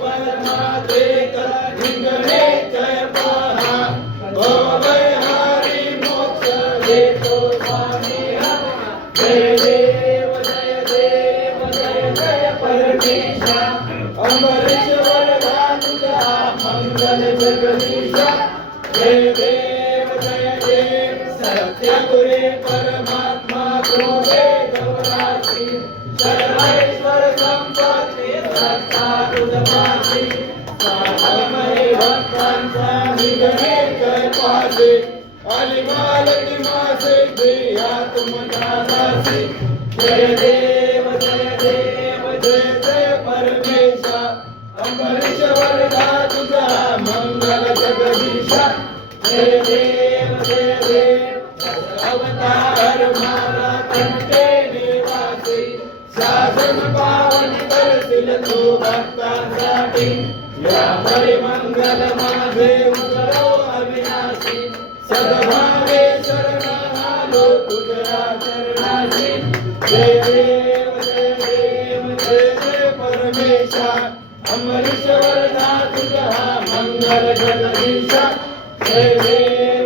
परमात्मेक हिंगणे जय पहा भवभय हरी मोक्ष देतो स्वामी जय देव जय देव जय जय परमेशा अमरेश्वर तुझा मंगल जगदीशा जय देव जय देव सत्यगुरे परमात्मा कृपे गौरासी सर्वेश्वर संपत्ती सत्ता तुझपाशी साधमय भक्तांचा निगणे जय पासे अलिमाल किमासे दिया तुमचा दासी जय देव जय देव जय जय परमेशा अमरेश्वर तुझा मंगल जगदीशा जय देव जय देव अवतार माला कंटे निवासी शासन पावन करतील तू भक्तांसाठी या परिमंगल माझे उतरो अविनाशी सद्भावे शरण आलो तुझ्या चरणाशी जय देव जय देव जय जय परमेशा अमरेश्वर तुझा मंगल जगदीशा जय देव